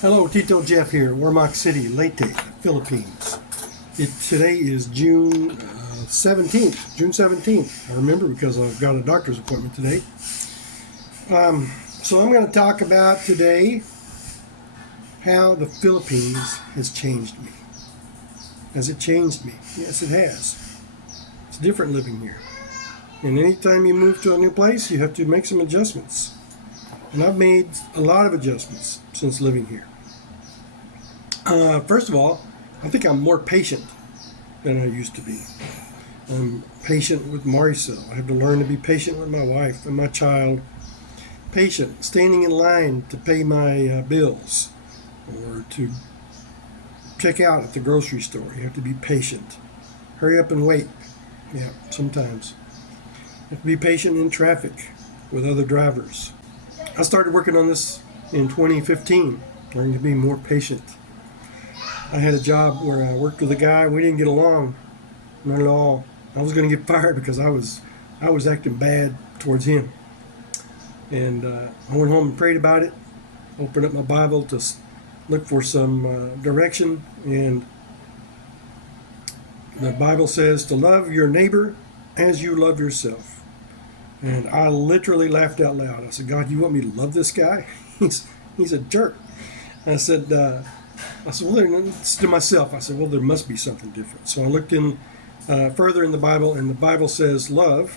Hello, Tito Jeff here, Warmac City, Leyte, Philippines. Today is June 17th. June 17th. I remember because I've got a doctor's appointment today. So I'm going to talk about today how the Philippines has changed me. Has it changed me? Yes, it has. It's different living here. And anytime you move to a new place, you have to make some adjustments. And I've made a lot of adjustments since living here. First of all, I think I'm more patient than I used to be. I'm patient with Maricel. I have to learn to be patient with my wife and my child. Patient, standing in line to pay my bills or to check out at the grocery store. You have to be patient. Hurry up and wait. Yeah, sometimes. You have to be patient in traffic with other drivers. I started working on this in 2015, learning to be more patient. I had a job where I worked with a guy. We didn't get along, not at all. I was going to get fired because I was acting bad towards him. And I went home and prayed about it, opened up my Bible to look for some direction. And the Bible says to love your neighbor as you love yourself. And I literally laughed out loud. I said, God, you want me to love this guy? He's a jerk. And I said, well, to myself, I said, well, there must be something different. So I looked in further in the Bible, and the Bible says love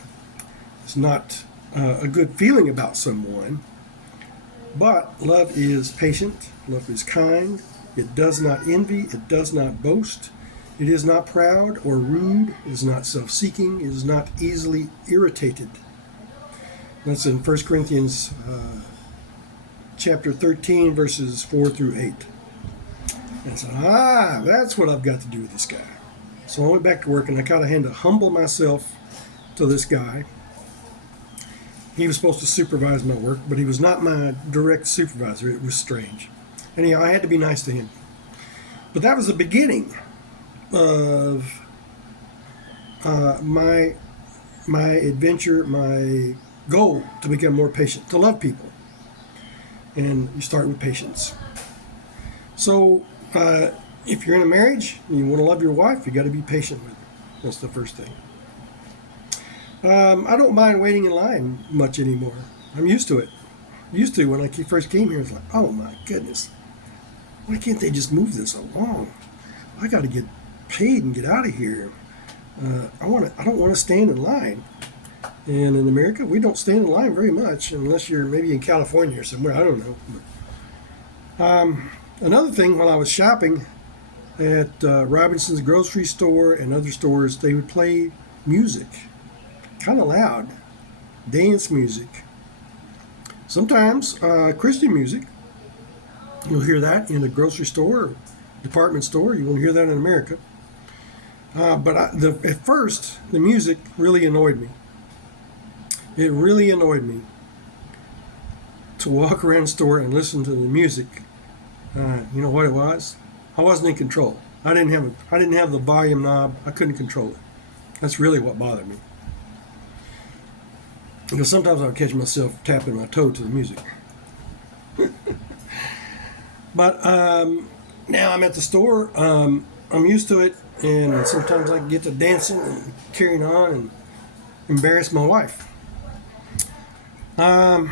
is not a good feeling about someone, but love is patient, love is kind, it does not envy, it does not boast, it is not proud or rude, it is not self-seeking, it is not easily irritated. That's in 1 Corinthians chapter 13, verses 4 through 8. And I said, that's what I've got to do with this guy. So I went back to work, and I kind of had to humble myself to this guy. He was supposed to supervise my work, but he was not my direct supervisor. It was strange. Anyhow, I had to be nice to him. But that was the beginning of my adventure, my goal to become more patient, to love people. And you start with patience. So if you're in a marriage and you want to love your wife, you got to be patient with her. That's the first thing. I don't mind waiting in line much anymore. I'm used to it. Used to when I first came here. It's like, oh my goodness, why can't they just move this along? I got to get paid and get out of here. I don't want to stand in line. And in America, we don't stand in line very much unless you're maybe in California or somewhere. I don't know. But, another thing, while I was shopping at Robinson's grocery store and other stores, they would play music, kind of loud, dance music. Sometimes Christian music. You'll hear that in a grocery store or department store. You won't hear that in America. But at first, the music really annoyed me. It really annoyed me to walk around the store and listen to the music. You know what it was? I wasn't in control. I didn't have the volume knob. I couldn't control it. That's really what bothered me. Because sometimes I would catch myself tapping my toe to the music. But now I'm at the store. I'm used to it, and sometimes I can get to dancing and carrying on and embarrass my wife. I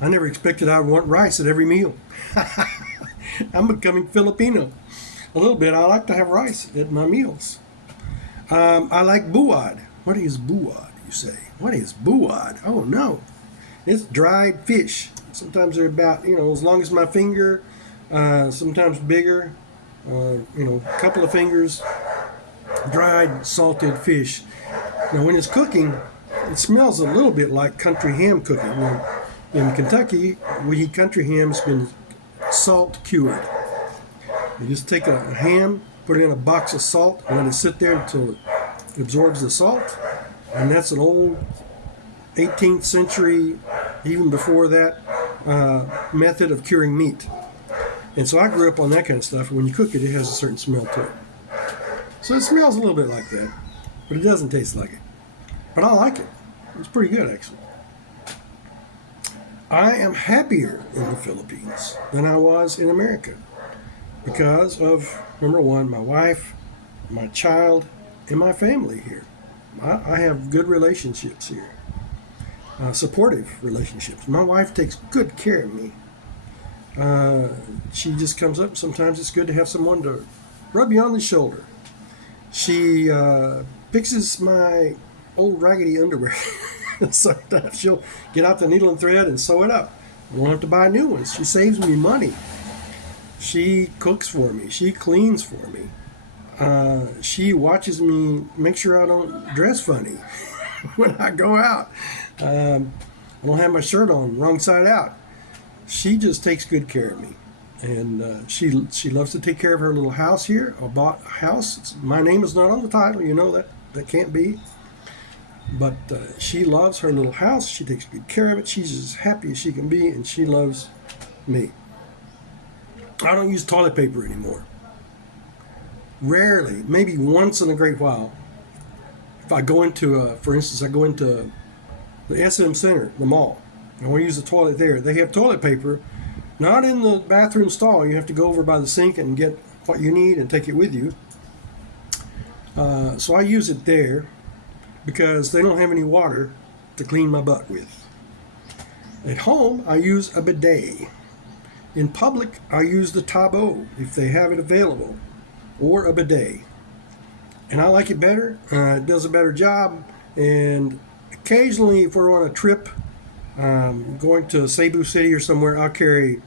never expected I would want rice at every meal. I'm becoming Filipino. A little bit. I like to have rice at my meals. I like buwad. What is buwad, you say? What is buwad? Oh, no. It's dried fish. Sometimes they're about, as long as my finger, sometimes bigger, a couple of fingers, dried salted fish. Now, when it's cooking, it smells a little bit like country ham cooking. In Kentucky, we eat country ham. It's been salt cured. You just take a ham, put it in a box of salt, and let it sit there until it absorbs the salt. And that's an old 18th century, even before that, method of curing meat. And so I grew up on that kind of stuff. When you cook it, it has a certain smell to it. So it smells a little bit like that, but it doesn't taste like it. But I like it. It's pretty good, actually. I am happier in the Philippines than I was in America because of, number one, my wife, my child, and my family here. I have good relationships here, supportive relationships. My wife takes good care of me. She just comes up. Sometimes it's good to have someone to rub you on the shoulder. She fixes my old raggedy underwear. Sometimes she'll get out the needle and thread and sew it up. I don't have to buy new ones. She saves me money. She cooks for me. She cleans for me. She watches me make sure I don't dress funny when I go out. I don't have my shirt on wrong side out. She just takes good care of me. And she loves to take care of her little house here. I bought a house. My name is not on the title. You know that can't be. But she loves her little house. She takes good care of it. She's as happy as she can be, and she loves me. I don't use toilet paper anymore. Rarely, maybe once in a great while. If I go into, for instance, I go into the SM Center, the mall. I want to use the toilet there. They have toilet paper, not in the bathroom stall. You have to go over by the sink and get what you need and take it with you. So I use it there because they don't have any water to clean my butt with. At home, I use a bidet. In public, I use the Tabo if they have it available, or a bidet. And I like it better. It does a better job. And occasionally, if we're on a trip, going to Cebu City or somewhere, I'll carry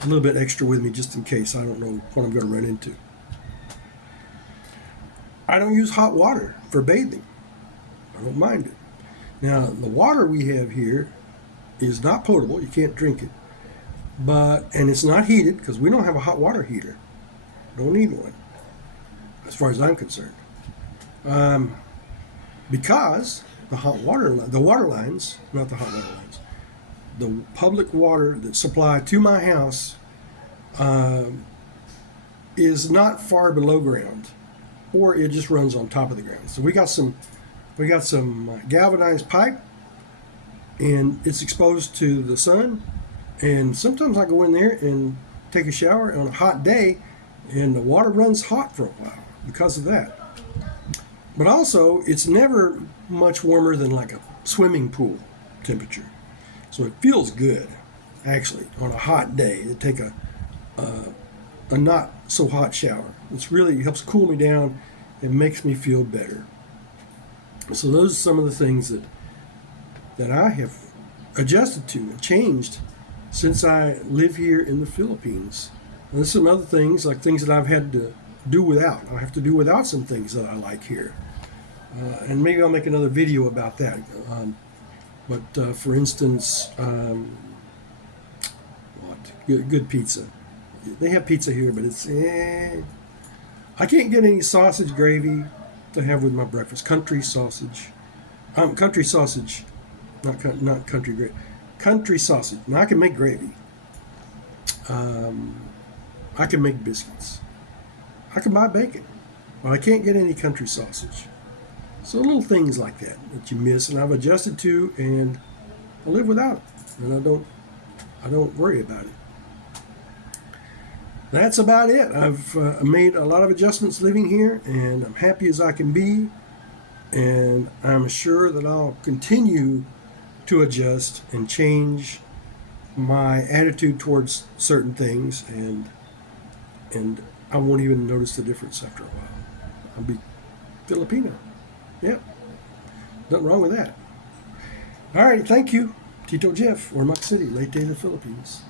a little bit extra with me just in case. I don't know what I'm going to run into. I don't use hot water for bathing. I don't mind it. Now, the water we have here is not potable. You can't drink it. And it's not heated because we don't have a hot water heater. Don't need one, as far as I'm concerned. Because the water lines, not the hot water lines, the public water that's supplied to my house is not far below ground, or it just runs on top of the ground. So we got some galvanized pipe, and it's exposed to the sun. And sometimes I go in there and take a shower on a hot day, and the water runs hot for a while because of that. But also, it's never much warmer than like a swimming pool temperature. So it feels good, actually, on a hot day to take a not so hot shower. It really helps cool me down and makes me feel better. So those are some of the things that I have adjusted to and changed since I live here in the Philippines. And there's some other things, like things that I've had to do without. I have to do without some things that I like here. And maybe I'll make another video about that. For instance, good pizza. They have pizza here, but it's I can't get any sausage gravy to have with my breakfast. Country sausage, not country gravy. Country sausage. Now I can make gravy. I can make biscuits. I can buy bacon, but I can't get any country sausage. So little things like that you miss, and I've adjusted to, and I live without it, and I don't worry about it. That's about it. I've made a lot of adjustments living here, and I'm happy as I can be, and I'm sure that I'll continue to adjust and change my attitude towards certain things, and I won't even notice the difference after a while. I'll be Filipino. Yep. Nothing wrong with that. All right, thank you. Tito Jeff, Ormoc City, Leyte, the Philippines.